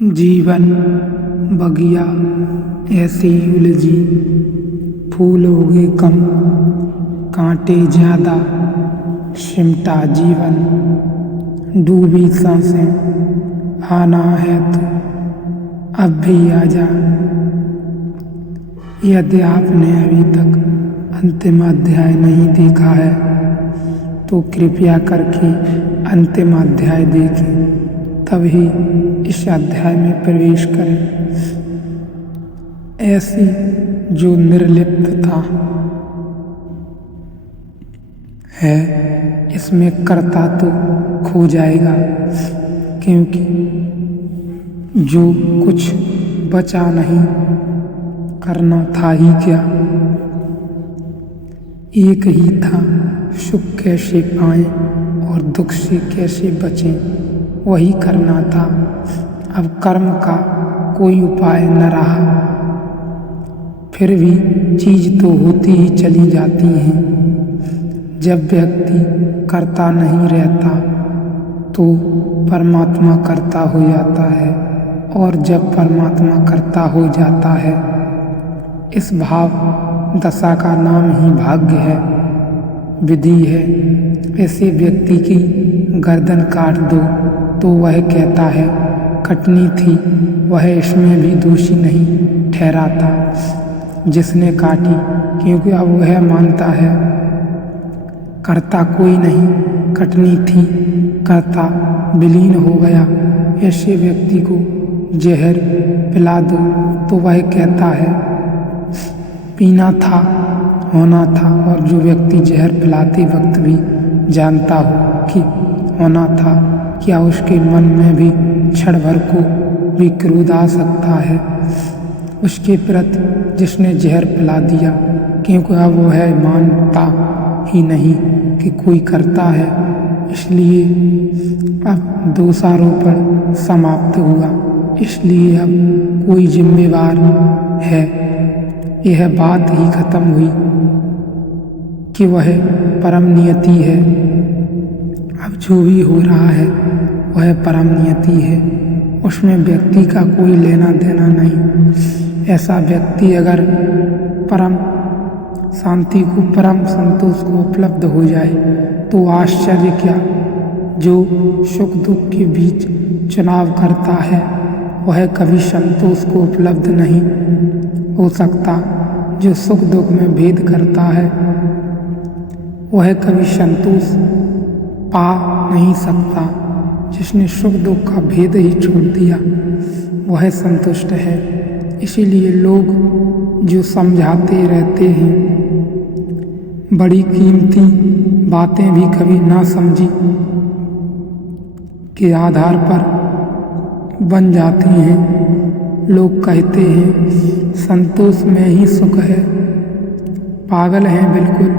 जीवन बगिया ऐसी उलझी, फूल उगे कम, कांटे ज्यादा, सिमटा जीवन, डूबी सांसें, आना है तो अब भी आजा। यदि आपने अभी तक अंतिम अध्याय नहीं देखा है तो कृपया करके अंतिम अध्याय देखें, तभी इस अध्याय में प्रवेश करें। ऐसी जो निर्लिप्तता है, इसमें कर्ता तो खो जाएगा, क्योंकि जो कुछ बचा नहीं, करना था ही क्या। एक ही था, सुख कैसे पाएं और दुख से कैसे बचें, वही करना था। अब कर्म का कोई उपाय न रहा, फिर भी चीज तो होती ही चली जाती है। जब व्यक्ति कर्ता नहीं रहता तो परमात्मा कर्ता हो जाता है, और जब परमात्मा कर्ता हो जाता है, इस भाव दशा का नाम ही भाग्य है, विधि है। ऐसे व्यक्ति की गर्दन काट दो तो वह कहता है कटनी थी, वह इसमें भी दोषी नहीं ठहराता जिसने काटी, क्योंकि अब वह मानता है कर्ता कोई नहीं, कटनी थी, कर्ता विलीन हो गया। ऐसे व्यक्ति को जहर पिला दो तो वह कहता है पीना था, होना था, और जो व्यक्ति जहर पिलाते वक्त भी जानता हो कि होना था, क्या उसके मन में भी क्षण भर को भी क्रोध आ सकता है उसके प्रति जिसने जहर पिला दिया, क्योंकि अब वह मानता ही नहीं कि कोई करता है। इसलिए अब दोषारोपण समाप्त हुआ, इसलिए अब कोई जिम्मेवार है, यह बात ही खत्म हुई कि वह परम नियति है। अब जो भी हो रहा है वह परम नियति है, उसमें व्यक्ति का कोई लेना देना नहीं। ऐसा व्यक्ति अगर परम शांति को, परम संतोष को उपलब्ध हो जाए तो आश्चर्य क्या। जो सुख दुख के बीच चुनाव करता है वह कभी संतोष को उपलब्ध नहीं हो सकता। जो सुख दुख में भेद करता है वह कभी संतोष पा नहीं सकता। जिसने सुख दुख का भेद ही छोड़ दिया वह संतुष्ट है। इसीलिए लोग जो समझाते रहते हैं, बड़ी कीमती बातें भी कभी ना समझी के आधार पर बन जाती हैं। लोग कहते हैं संतोष में ही सुख है, पागल हैं बिल्कुल,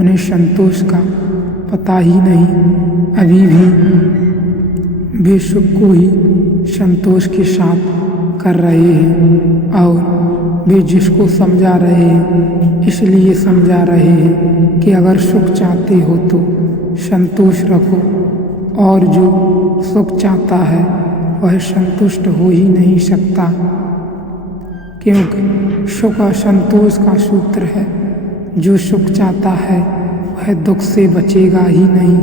उन्हें संतोष का पता ही नहीं। अभी भी वे सुख को ही संतोष के साथ कर रहे हैं, और वे जिसको समझा रहे हैं इसलिए समझा रहे हैं कि अगर सुख चाहते हो तो संतोष रखो, और जो सुख चाहता है वह संतुष्ट हो ही नहीं सकता, क्योंकि सुख असंतोष का सूत्र है। जो सुख चाहता है वह दुख से बचेगा ही नहीं,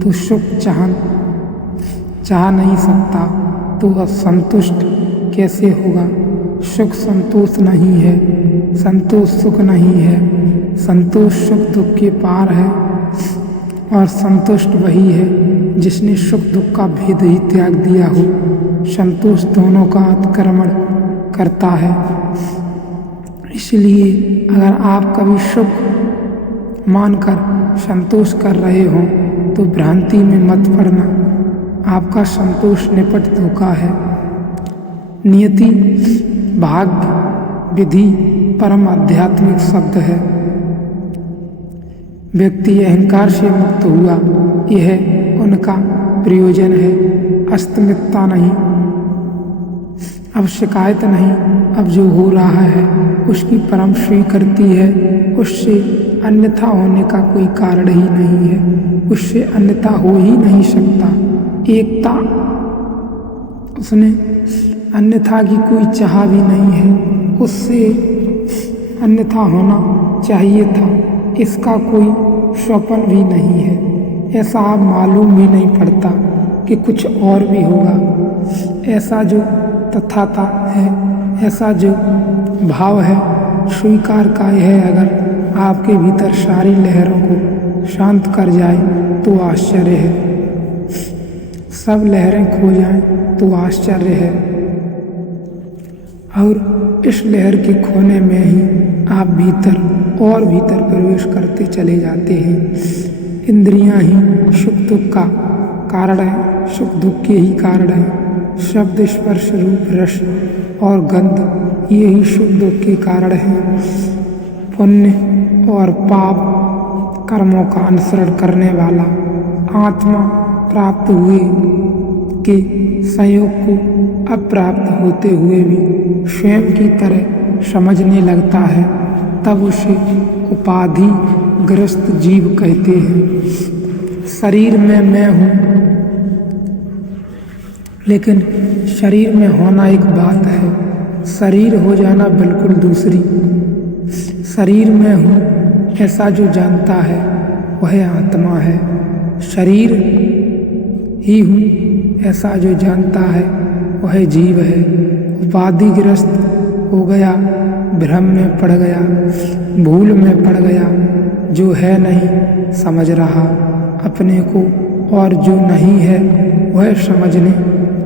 तो सुख चाह नहीं सकता तो असंतुष्ट कैसे होगा। सुख संतोष नहीं है, संतोष सुख नहीं है। संतोष सुख दुख के पार है, और संतुष्ट वही है जिसने सुख दुख का भेद ही त्याग दिया हो। संतोष दोनों का अतिक्रमण करता है। इसलिए अगर आप कभी सुख मानकर संतोष कर रहे हो तो भ्रांति में मत पड़ना, आपका संतोष निपट धोखा है। नियति, भाग्य, विधि परम आध्यात्मिक शब्द है। व्यक्ति अहंकार से मुक्त हुआ, यह उनका प्रयोजन है, अस्मिता नहीं। अब शिकायत नहीं, अब जो हो रहा है उसकी परम स्वीकृति है। उससे अन्यथा होने का कोई कारण ही नहीं है, उससे अन्यथा हो ही नहीं सकता। एकता उसने अन्यथा की कोई चाह भी नहीं है, उससे अन्यथा होना चाहिए था, इसका कोई स्वप्न भी नहीं है। ऐसा अब मालूम भी नहीं पड़ता कि कुछ और भी होगा। ऐसा जो तथाता है, ऐसा जो भाव है, स्वीकार का यह अगर आपके भीतर सारी लहरों को शांत कर जाए तो आश्चर्य है, सब लहरें खो जाएं तो आश्चर्य है। और इस लहर के खोने में ही आप भीतर और भीतर प्रवेश करते चले जाते हैं। इंद्रियां ही सुख दुख का कारण है, सुख दुख के ही कारण है। शब्द स्पर्श रूप रस और गंध ये ही सुख दुख के कारण हैं। पुण्य और पाप कर्मों का अनुसरण करने वाला आत्मा प्राप्त हुए के संयोग को अप्राप्त होते हुए भी स्वयं की तरह समझने लगता है, तब उसे उपाधि ग्रस्त जीव कहते हैं। शरीर में मैं हूँ, लेकिन शरीर में होना एक बात है, शरीर हो जाना बिल्कुल दूसरी। शरीर में हूँ ऐसा जो जानता है वह आत्मा है। शरीर ही हूँ ऐसा जो जानता है वह जीव है। उपाधिग्रस्त हो गया, भ्रम में पड़ गया, भूल में पड़ गया, जो है नहीं समझ रहा अपने को, और जो नहीं है वह समझने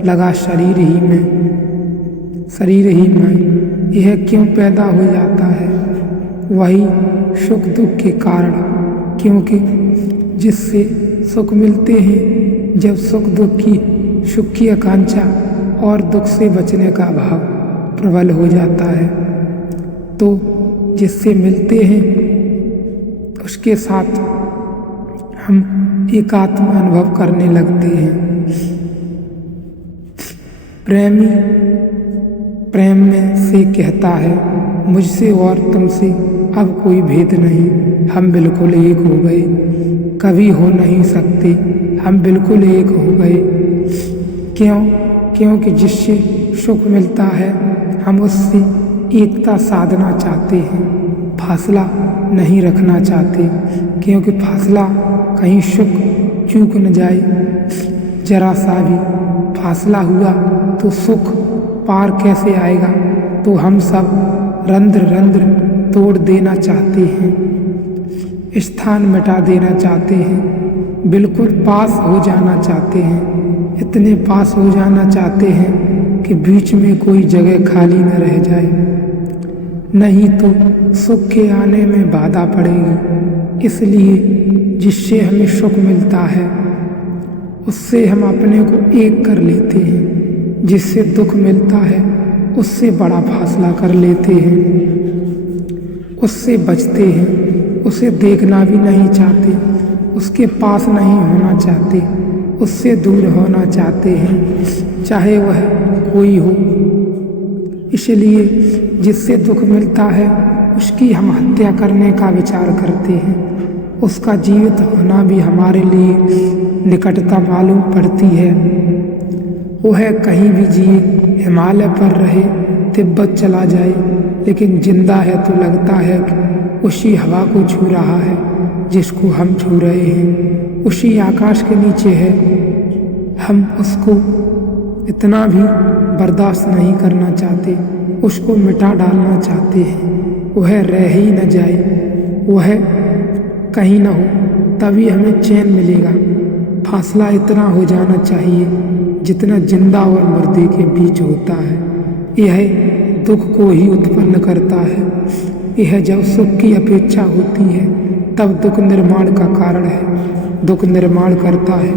लगा शरीर ही में। शरीर ही में यह क्यों पैदा हो जाता है? वही सुख दुख के कारण, क्योंकि जिससे सुख मिलते हैं, जब सुख की आकांक्षा और दुख से बचने का भाव प्रबल हो जाता है, तो जिससे मिलते हैं उसके साथ हम एकात्म अनुभव करने लगते हैं। प्रेमी प्रेम में से कहता है, मुझसे और तुमसे अब कोई भेद नहीं, हम बिल्कुल एक हो गए, कभी हो नहीं सकते, हम बिल्कुल एक हो गए। क्यों? क्योंकि जिससे सुख मिलता है हम उससे एकता साधना चाहते हैं, फासला नहीं रखना चाहते, क्योंकि फासला कहीं सुख चूक न जाए। जरा सा भी फासला हुआ तो सुख पार कैसे आएगा? तो हम सब रंध्र रंध्र तोड़ देना चाहते हैं, स्थान मिटा देना चाहते हैं, बिल्कुल पास हो जाना चाहते हैं, इतने पास हो जाना चाहते हैं कि बीच में कोई जगह खाली न रह जाए, नहीं तो सुख के आने में बाधा पड़ेगी। इसलिए जिससे हमें सुख मिलता है उससे हम अपने को एक कर लेते हैं, जिससे दुख मिलता है उससे बड़ा फासला कर लेते हैं, उससे बचते हैं, उसे देखना भी नहीं चाहते, उसके पास नहीं होना चाहते, उससे दूर होना चाहते हैं, चाहे वह कोई हो। इसलिए जिससे दुख मिलता है उसकी हम हत्या करने का विचार करते हैं, उसका जीवित होना भी हमारे लिए निकटता मालूम पड़ती है। वह कहीं भी जिए, हिमालय पर रहे, तिब्बत चला जाए, लेकिन जिंदा है तो लगता है कि उसी हवा को छू रहा है जिसको हम छू रहे हैं, उसी आकाश के नीचे है। हम उसको इतना भी बर्दाश्त नहीं करना चाहते, उसको मिटा डालना चाहते हैं, वह रह ही न जाए, वह कहीं न हो, तभी हमें चैन मिलेगा। फासला इतना हो जाना चाहिए जितना जिंदा और मुर्दे के बीच होता है। यह दुख को ही उत्पन्न करता है। यह जब सुख की अपेक्षा होती है तब दुख निर्माण का कारण है, दुख निर्माण करता है।